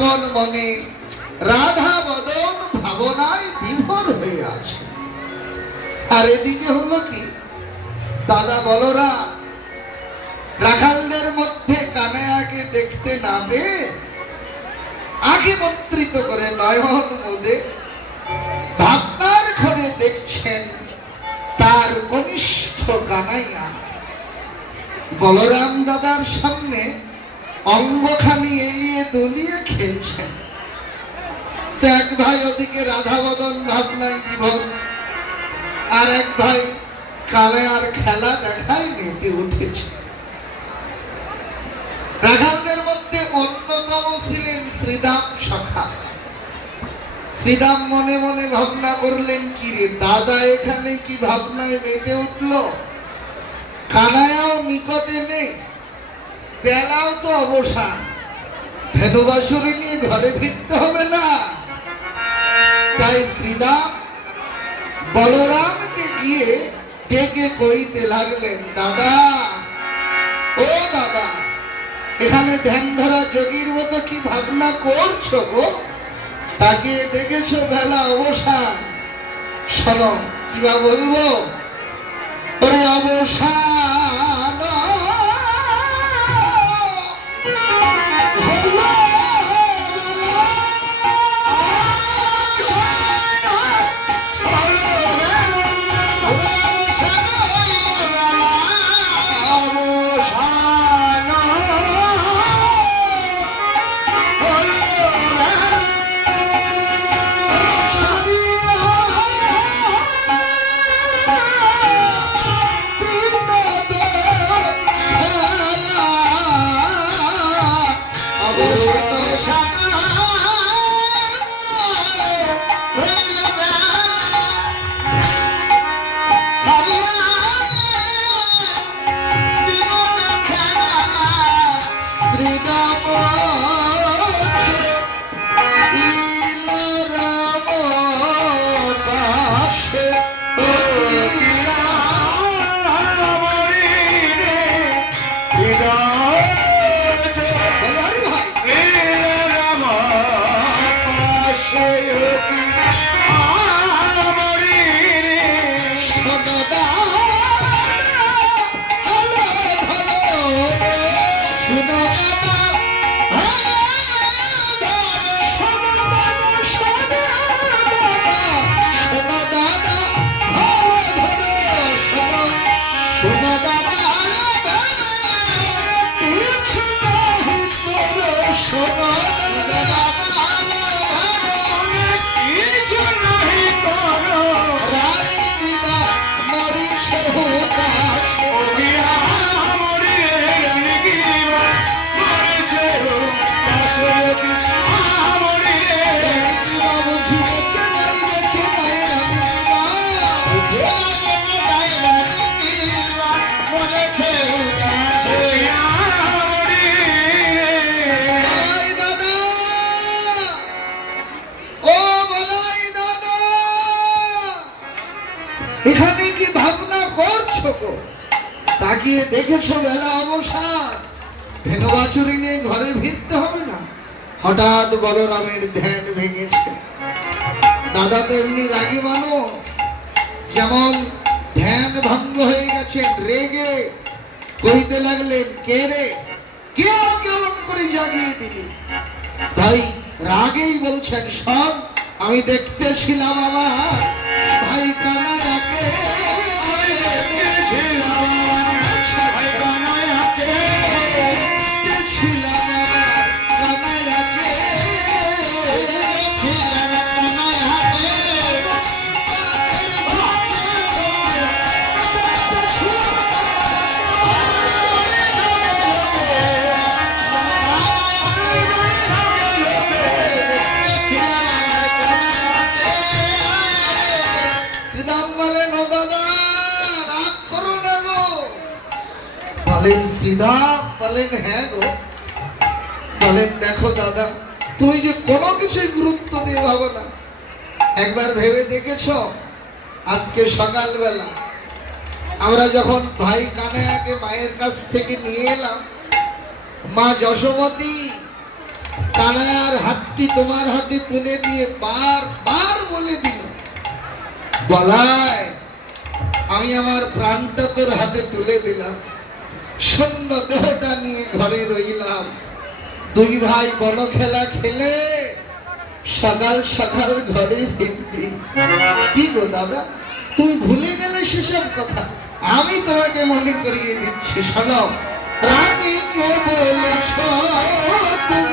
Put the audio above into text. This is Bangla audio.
আপন মনে রাধা বদন ভাবনায় বিভোর হয়ে আছে। আর এদিকে হলো কি, দাদা বলরাম রাখালদের মধ্যে কানাইয়াকে দেখতে না পেয়ে আগে মন্ত্রিত করে নয়ন মোদে ভাবনার ঘরে দেখছেন তার কনিষ্ঠ কানাইয়া বলরাম দাদার সামনে অঙ্গখানি এলিয়ে দলিয়ে খেলছেন। তো এক ভাই ওদিকে রাধাবদন ভাবনায় বিভোর, আর এক ভাই কানাইয়ার খেলা দেখায় মেতে উঠেছে। রাখালদের মধ্যে অন্যতম ছিলেন শ্রীদাম সখা। শ্রীদাম মনে মনে ভাবনা করলেন, কি রে দাদা এখানে কি ভাবনায় মেতে উঠল, কানাইয়াও নিকটে নেই, বেলাও তো অবসান, ধেনুবাসুরি নিয়ে ঘরে ফিরতে হবে না। তাই শ্রীদাম বলরামকে গিয়ে ডেকে কইতে লাগলেন, দাদা ও দাদা, এখানে ধ্যান ধরা যোগীর মতো কি ভাবনা করছো গো? তাকে দেখেছো বেলা অবসান। শোনো কিবা বলবো, ওরে অবসান এখানে কি ভাবনা করছো গো? তাকিয়ে দেখেছো বেলা অবসান, ধেনুবাছুরি নিয়ে ঘরে ফিরতে হবে না। হঠাৎ বলরামের ধ্যান ভেঙেছে। দাদা তো এমনি রাগী মানুষ, যেমন ধ্যান ভঙ্গ হয়ে গেছে, রেগে কইতে লাগলেন, কে রে, কে আমাকে এমন করে জাগিয়ে দিলি? ভাই রাগেই বলছেন, সব আমি দেখতেছিলাম আমার ভাই কানাইয়াকে, বলেন শ্রীদাম, বলেন হ্যাঁ গো। বলেন দেখো দাদা, তুমি যে কোনো কিছুই গুরুত্ব দিয়ে ভাবো না, একবার ভেবে দেখেছো আজকে সকালবেলা আমরা যখন ভাই কানাইয়াকে মায়ের কাছ থেকে নিয়ে এলাম, মা যশোমতী কানাইয়ার হাত হাতটি তোমার হাতে তুলে দিয়ে বার বলে দিল, বলাই আমি আমার প্রাণটা তোর হাতে তুলে দিলাম, শূন্য দেহটা নিয়ে ঘরে রইলাম। দুই ভাই বন খেলা খেলে সকাল সকাল ঘরে ফিরবি। কি গো দাদা, তুমি ভুলে গেলে সেসব কথা? আমি তোমাকে মনে করিয়ে দিচ্ছি, শোনো। রানীকে বলেছ তুমি